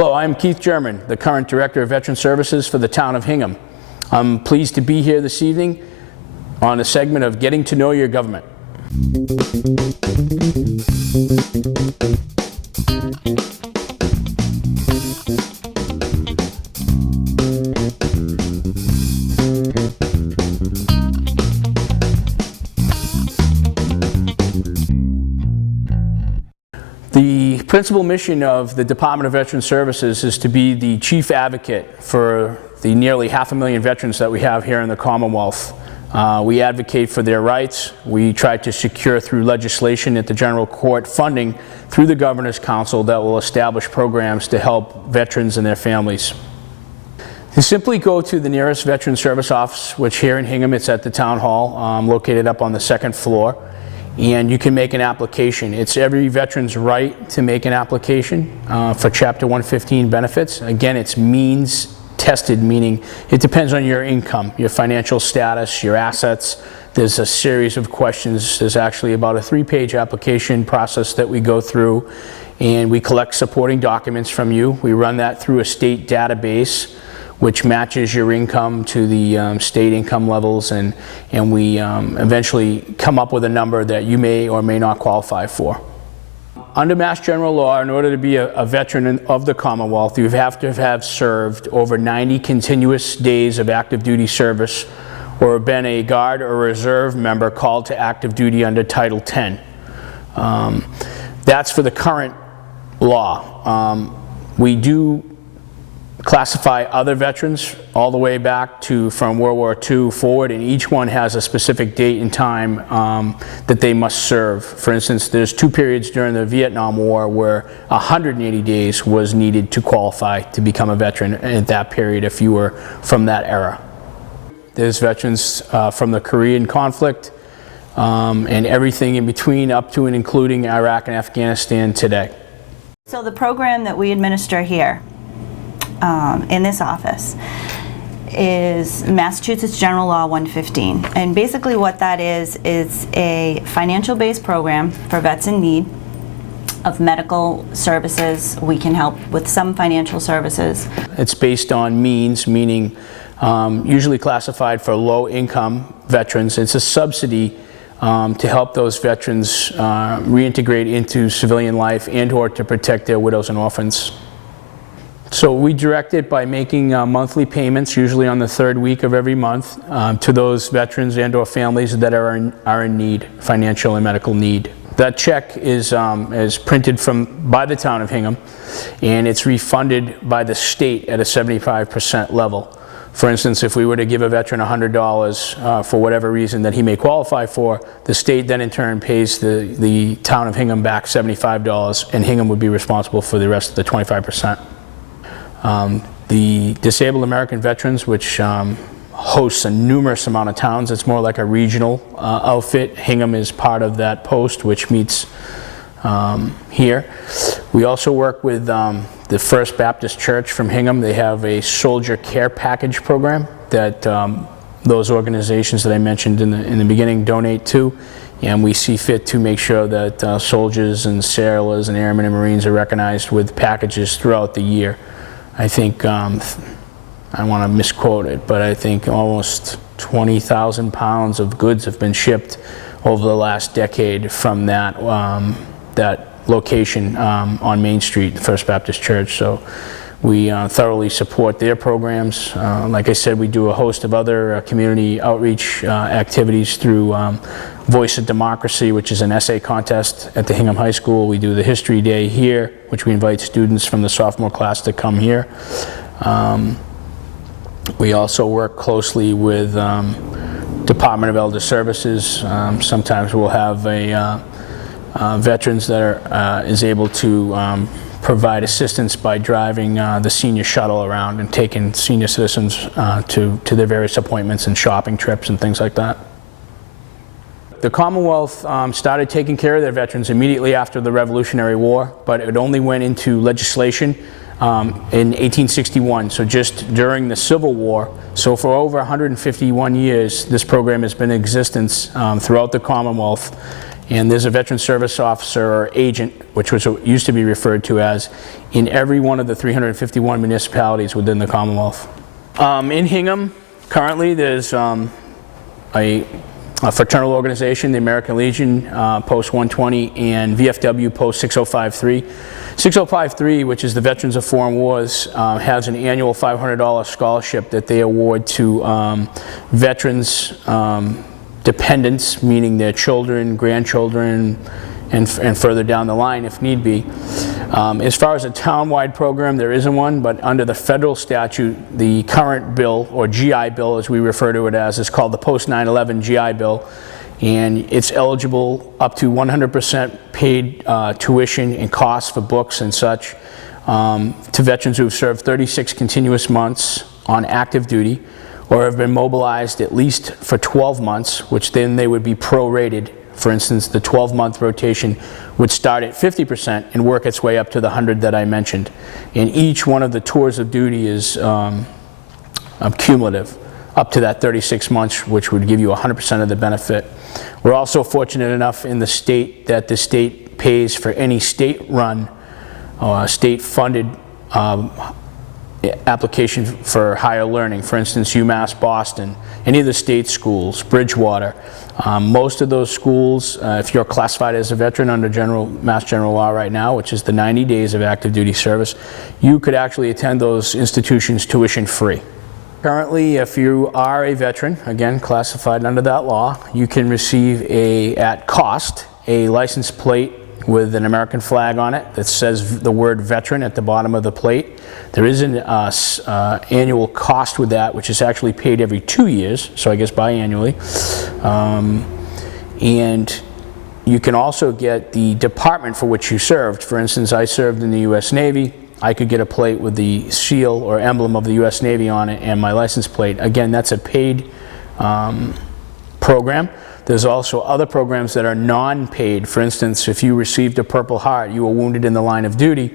Hello, I'm Keith German, the current Director of Veteran Services for the town of Hingham. I'm pleased to be here this evening on a segment of Getting to Know Your Government. The principal mission of the Department of Veteran Services is to be the chief advocate for the nearly 500,000 veterans that we have here in the Commonwealth. We advocate for their rights. We try to secure through legislation at the General Court funding through the Governor's Council that will establish programs to help veterans and their families. You simply go to the nearest Veteran Service office, which here in Hingham, it's at the Town Hall, located up on the second floor. And you can make an application. It's every veteran's right to make an application for Chapter 115 benefits. Again, it's means tested, meaning it depends on your income, your financial status, your assets. There's a series of questions. There's actually about a 3-page application process that we go through, and we collect supporting documents from you. We run that through a state database which matches your income to the state income levels, and we eventually come up with a number that you may or may not qualify for. Under Mass General Law, in order to be a veteran of the Commonwealth, you have to have served over 90 continuous days of active duty service or been a Guard or Reserve member called to active duty under Title 10. That's for the current law. We do classify other veterans all the way back to from World War II forward, and each one has a specific date and time that they must serve. For instance, there's 2 periods during the Vietnam War where 180 days was needed to qualify to become a veteran at that period if you were from that era. There's veterans from the Korean conflict and everything in between up to and including Iraq and Afghanistan today. So the program that we administer here in this office is Massachusetts General Law 115, and basically what that is a financial-based program for vets in need of medical services. We can help with some financial services. It's based on means, meaning usually classified for low-income veterans. It's a subsidy to help those veterans reintegrate into civilian life and or to protect their widows and orphans. So we direct it by making monthly payments, usually on the 3rd week of every month, to those veterans and or families that are in need, financial and medical need. That check is printed by the town of Hingham, and it's refunded by the state at a 75% level. For instance, if we were to give a veteran $100 for whatever reason that he may qualify for, the state then in turn pays the town of Hingham back $75, and Hingham would be responsible for the rest of the 25%. The Disabled American Veterans, which hosts a numerous amount of towns, it's more like a regional outfit. Hingham is part of that post, which meets here. We also work with the First Baptist Church from Hingham. They have a soldier care package program that those organizations that I mentioned in the beginning donate to, and we see fit to make sure that soldiers and sailors and airmen and Marines are recognized with packages throughout the year. I think, I don't want to misquote it, but I think almost 20,000 pounds of goods have been shipped over the last decade from that location on Main Street, the First Baptist Church. So we thoroughly support their programs. Like I said, we do a host of other community outreach activities through Voice of Democracy, which is an essay contest at the Hingham High School. We do the History Day here, which we invite students from the sophomore class to come here. We also work closely with Department of Elder Services. Sometimes we'll have veterans that is able to provide assistance by driving the senior shuttle around and taking senior citizens to their various appointments and shopping trips and things like that. The Commonwealth started taking care of their veterans immediately after the Revolutionary War, but it only went into legislation in 1861, so just during the Civil War. So for over 151 years, this program has been in existence throughout the Commonwealth, And there's a veteran service officer or agent, which was used to be referred to as, in every one of the 351 municipalities within the Commonwealth. In Hingham, currently there's a fraternal organization, the American Legion, Post 120, and VFW Post 6053. 6053, which is the Veterans of Foreign Wars, has an annual $500 scholarship that they award to veterans' dependents, meaning their children, grandchildren, and further down the line if need be. As far as a town-wide program, there isn't one, but under the federal statute, the current bill, or GI Bill as we refer to it as, is called the Post 9/11 GI Bill, and it's eligible up to 100% paid tuition and costs for books and such to veterans who have served 36 continuous months on active duty or have been mobilized at least for 12 months, which then they would be prorated. For instance, the 12-month rotation would start at 50% and work its way up to the 100 that I mentioned. And each one of the tours of duty is cumulative up to that 36 months, which would give you 100% of the benefit. We're also fortunate enough in the state that the state pays for any state-run, state-funded application for higher learning. For instance, UMass Boston, any of the state schools, Bridgewater. Most of those schools, if you're classified as a veteran under Mass General Law right now, which is the 90 days of active duty service, you could actually attend those institutions tuition free. Currently, if you are a veteran, again classified under that law, you can receive at cost a license plate with an American flag on it that says the word veteran at the bottom of the plate. There is an annual cost with that, which is actually paid every 2 years, so I guess biannually. And you can also get the department for which you served. For instance, I served in the U.S. Navy. I could get a plate with the seal or emblem of the U.S. Navy on it and my license plate. Again, that's a paid program. There's also other programs that are non-paid. For instance, if you received a Purple Heart, you were wounded in the line of duty,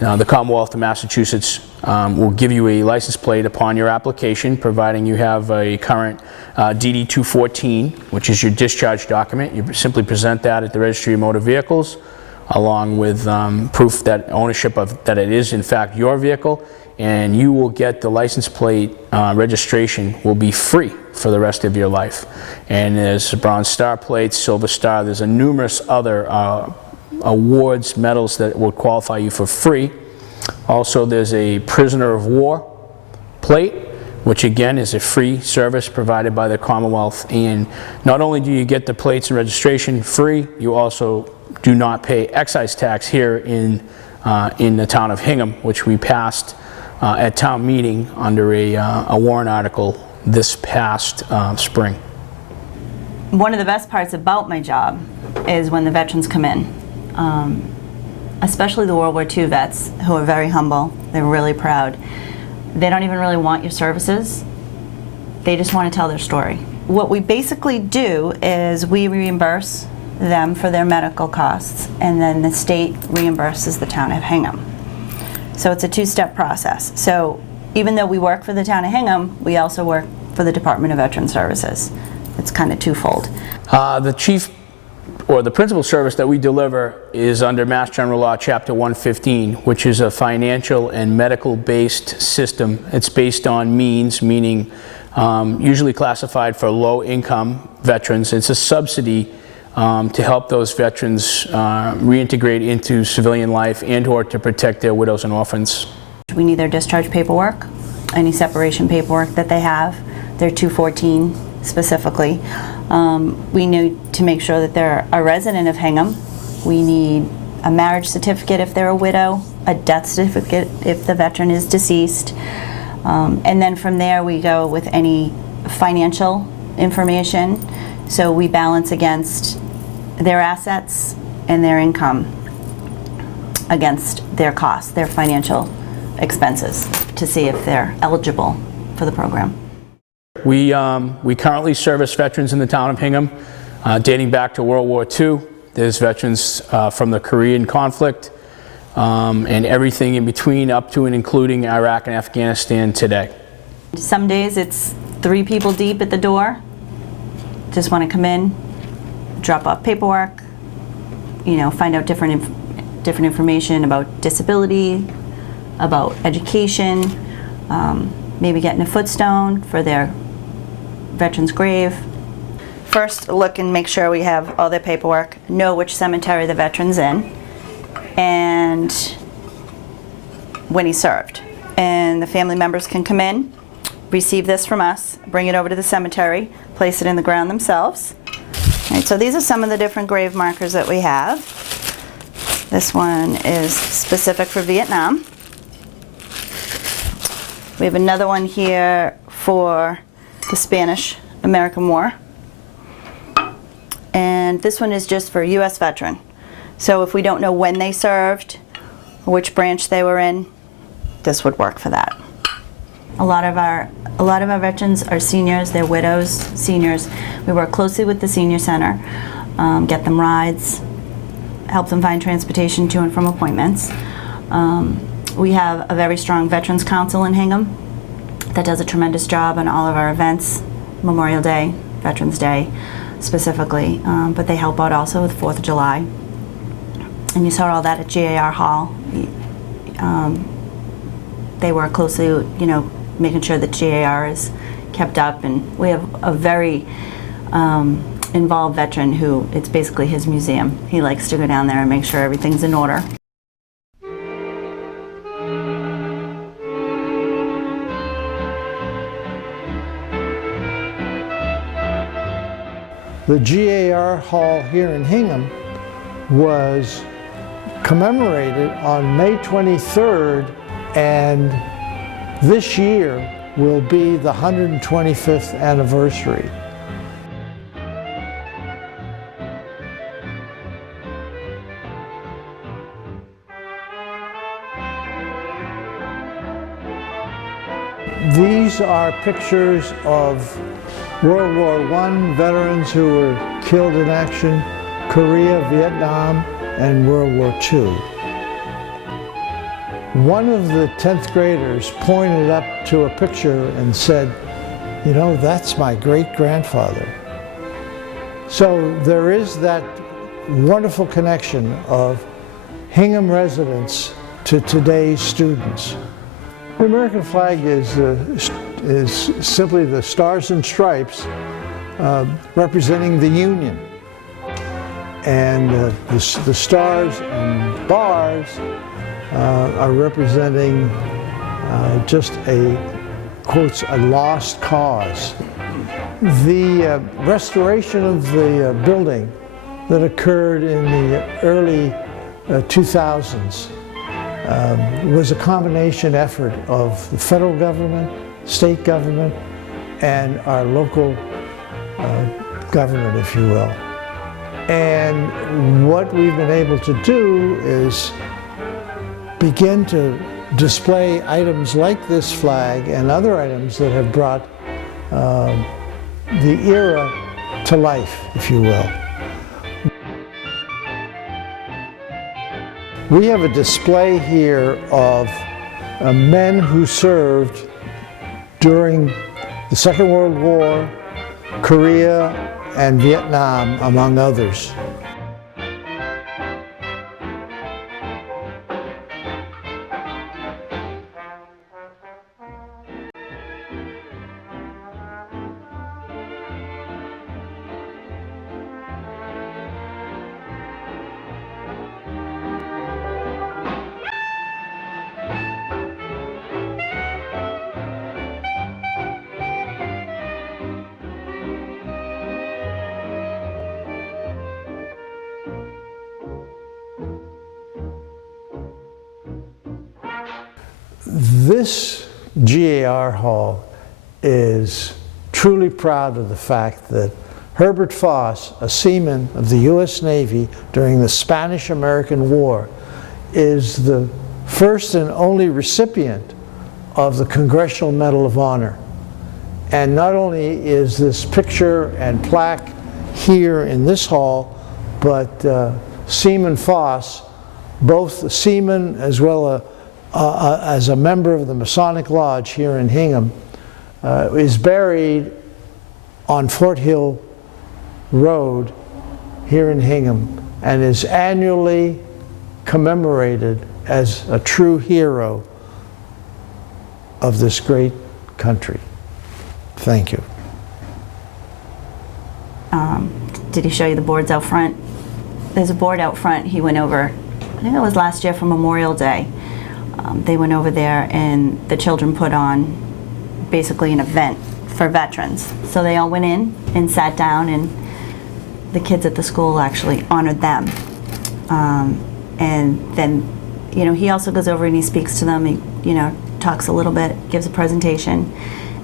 the Commonwealth of Massachusetts will give you a license plate upon your application, providing you have a current DD 214, which is your discharge document. You simply present that at the Registry of Motor Vehicles, along with proof that ownership of that it is in fact your vehicle, and you will get the license plate registration will be free for the rest of your life. And there's Bronze Star plates, Silver Star, there's a numerous other awards, medals that will qualify you for free. Also, there's a Prisoner of War plate, which again is a free service provided by the Commonwealth. And not only do you get the plates and registration free, you also do not pay excise tax here in the town of Hingham, which we passed at town meeting under a warrant article this past spring. One of the best parts about my job is when the veterans come in, especially the World War II vets, who are very humble. They're really proud. They don't even really want your services. They just want to tell their story. What we basically do is we reimburse them for their medical costs, and then the state reimburses the town of Hingham. So it's a two-step process. So even though we work for the town of Hingham, we also work for the Department of Veteran Services. It's kind of twofold. The chief or the principal service that we deliver is under Mass General Law Chapter 115, which is a financial and medical-based system. It's based on means, meaning usually classified for low-income veterans. It's a subsidy to help those veterans reintegrate into civilian life and or to protect their widows and orphans. We need their discharge paperwork, any separation paperwork that they have, their 214 specifically. We need to make sure that they're a resident of Hingham. We need a marriage certificate if they're a widow, a death certificate if the veteran is deceased. And then from there we go with any financial information. So we balance against their assets and their income against their costs, their financial expenses, to see if they're eligible for the program. We currently service veterans in the town of Hingham dating back to World War II. There's veterans from the Korean conflict and everything in between, up to and including Iraq and Afghanistan today. Some days it's 3 people deep at the door. Just want to come in, drop off paperwork, find out different information about disability, about education, maybe getting a footstone for their veteran's grave. First, look and make sure we have all their paperwork, know which cemetery the veteran's in, and when he served. And the family members can come in, receive this from us, bring it over to the cemetery, place it in the ground themselves. All right, so these are some of the different grave markers that we have. This one is specific for Vietnam. We have another one here for the Spanish-American War. And this one is just for U.S. veteran. So if we don't know when they served, or which branch they were in, this would work for that. A lot of our veterans are seniors, they're widows, seniors. We work closely with the senior center, get them rides, help them find transportation to and from appointments. We have a very strong Veterans Council in Hingham that does a tremendous job on all of our events, Memorial Day, Veterans Day specifically, but they help out also with 4th of July. And you saw all that at GAR Hall. They work closely, making sure that GAR is kept up, and we have a very involved veteran who, it's basically his museum. He likes to go down there and make sure everything's in order. The GAR Hall here in Hingham was commemorated on May 23rd, and this year will be the 125th anniversary. These are pictures of World War I veterans who were killed in action, Korea, Vietnam, and World War II. One of the 10th graders pointed up to a picture and said, that's my great-grandfather. So there is that wonderful connection of Hingham residents to today's students. The American flag is simply the stars and stripes representing the Union. And the stars and bars are representing just quotes, a lost cause. The restoration of the building that occurred in the early 2000s was a combination effort of the federal government, state government, and our local government, if you will. And what we've been able to do is begin to display items like this flag and other items that have brought the era to life, if you will. We have a display here of men who served during the Second World War, Korea, and Vietnam, among others. This GAR Hall is truly proud of the fact that Herbert Foss, a seaman of the U.S. Navy during the Spanish-American War, is the first and only recipient of the Congressional Medal of Honor. And not only is this picture and plaque here in this hall, but Seaman Foss, both a seaman as well as a member of the Masonic Lodge here in Hingham, is buried on Fort Hill Road here in Hingham, and is annually commemorated as a true hero of this great country. Thank you. Did he show you the boards out front? There's a board out front he went over, I think it was last year for Memorial Day. They went over there and the children put on basically an event for veterans. So they all went in and sat down, and the kids at the school actually honored them. And then, you know, he also goes over and he speaks to them. He, you know, talks a little bit, gives a presentation,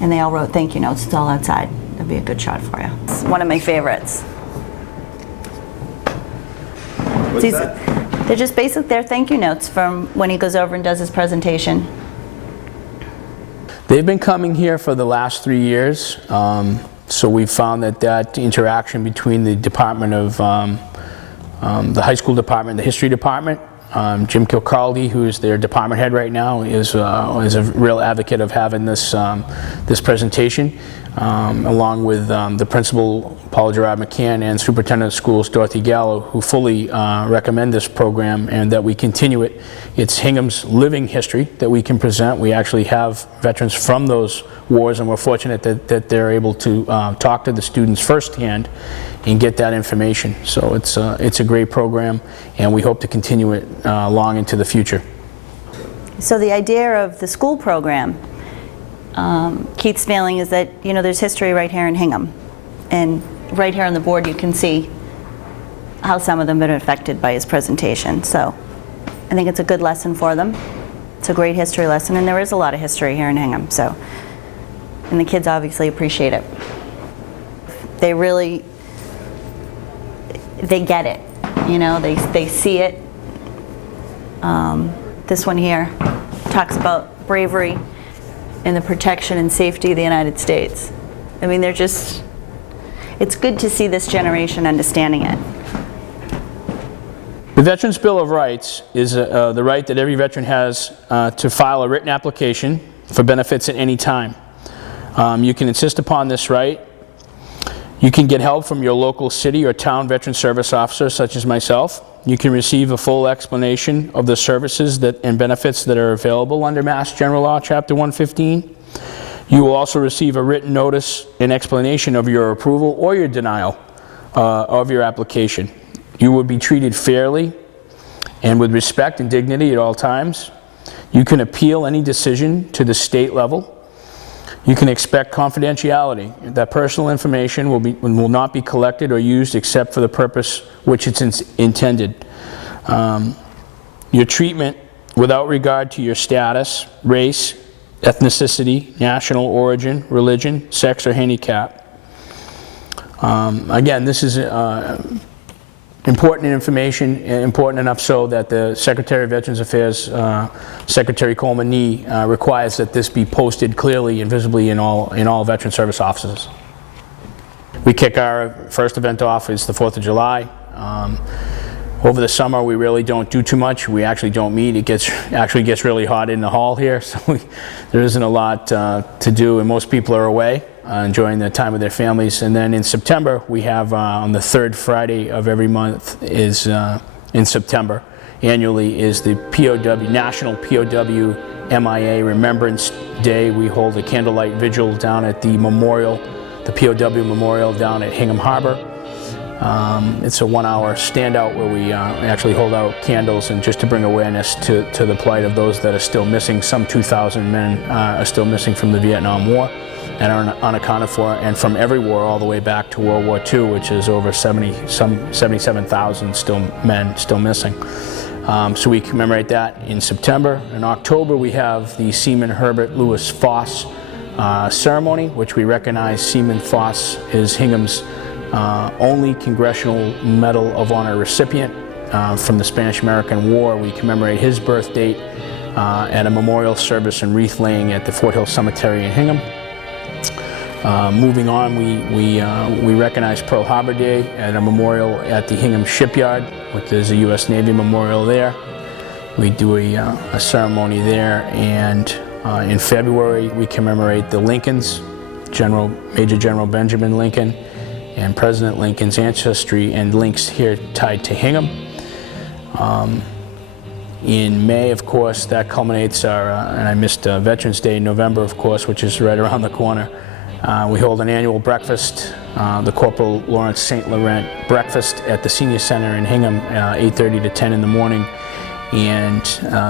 and they all wrote thank you notes. It's all outside. That'd be a good shot for you. It's one of my favorites. They're just they're thank you notes from when he goes over and does his presentation. They've been coming here for the last 3 years, so we've found that interaction between the department of the high school department, the history department, Jim Kilcaldy, who is their department head right now, is a real advocate of having this this presentation, along with the principal, Paul Gerard McCann, and superintendent of schools, Dorothy Gallo, who fully recommend this program and that we continue it. It's Hingham's living history that we can present. We actually have veterans from those wars, and we're fortunate that they're able to talk to the students firsthand and get that information. So it's a great program, and we hope to continue it long into the future. So the idea of the school program, Keith's feeling is that, you know, there's history right here in Hingham, and right here on the board you can see how some of them have been affected by his presentation. So I think it's a good lesson for them. It's a great history lesson, and there is a lot of history here in Hingham. So, and the kids obviously appreciate it. They really, they get it, you know, they see it. This one here talks about bravery and the protection and safety of the United States. I mean, they're just, it's good to see this generation understanding it. The Veterans Bill of Rights is the right that every veteran has to file a written application for benefits at any time. You can insist upon this right. You can get help from your local city or town veteran service officer, such as myself. You can receive a full explanation of the services and benefits that are available under Mass General Law, Chapter 115. You will also receive a written notice and explanation of your approval or your denial of your application. You will be treated fairly and with respect and dignity at all times. You can appeal any decision to the state level. You can expect confidentiality, that personal information will not be collected or used except for the purpose which it's intended. Your treatment without regard to your status, race, ethnicity, national origin, religion, sex, or handicap. Again, this is important information, important enough so that the Secretary of Veterans Affairs, Secretary Coleman Nee, requires that this be posted clearly and visibly in all veteran service offices. We kick our first event off is the 4th of July. Over the summer, we really don't do too much. We actually don't meet. It actually gets really hot in the hall here, so there isn't a lot to do, and most people are away. Enjoying the time with their families. And then in September, we have on the third Friday of every month is in September, annually, is the POW, National POW MIA Remembrance Day. We hold a candlelight vigil down at the memorial, the POW Memorial down at Hingham Harbor. It's a 1-hour standout where we actually hold out candles, and just to bring awareness to the plight of those that are still missing. Some 2,000 men are still missing from the Vietnam War and are unaccounted for, and from every war all the way back to World War II, which is over 77,000 men still missing. So we commemorate that in September. In October, we have the Seaman Herbert Lewis Foss ceremony, which we recognize Seaman Foss is Hingham's only Congressional Medal of Honor recipient from the Spanish-American War. We commemorate his birth date at a memorial service and wreath laying at the Fort Hill Cemetery in Hingham. Moving on, we recognize Pearl Harbor Day at a memorial at the Hingham Shipyard, which is a U.S. Navy memorial there. We do a ceremony there, and in February we commemorate the Lincolns, Major General Benjamin Lincoln and President Lincoln's ancestry and links here tied to Hingham. In May, of course, that culminates our, and I missed Veterans Day in November, of course, which is right around the corner. We hold an annual breakfast, the Corporal Lawrence St. Laurent breakfast at the Senior Center in Hingham, 8:30 to 10 in the morning. And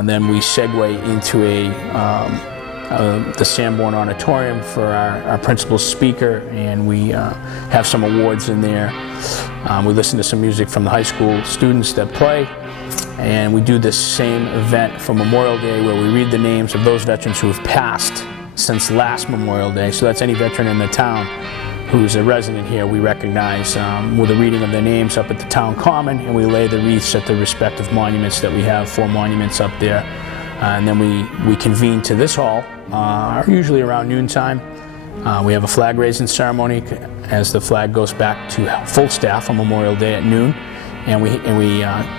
then we segue into the Sanborn Auditorium for our principal speaker, and we have some awards in there. We listen to some music from the high school students that play, and we do this same event for Memorial Day where we read the names of those veterans who have passed since last Memorial Day. So that's any veteran in the town who's a resident here we recognize with a reading of their names up at the town common, and we lay the wreaths at the respective monuments that we have, 4 monuments up there. And then we convene to this hall, usually around noontime. We have a flag raising ceremony as the flag goes back to full staff on Memorial Day at noon. And we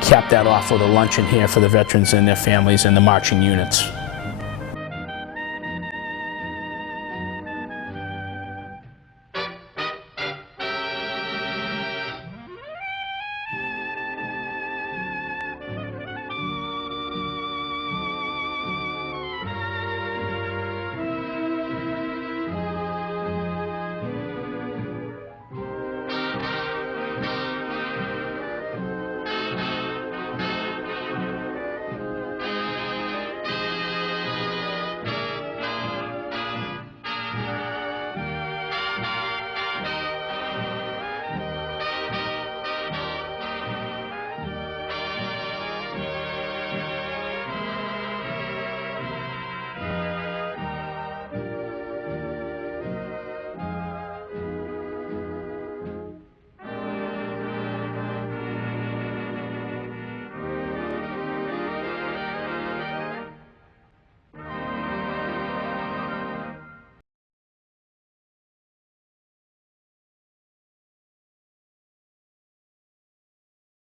cap that off with a luncheon here for the veterans and their families and the marching units.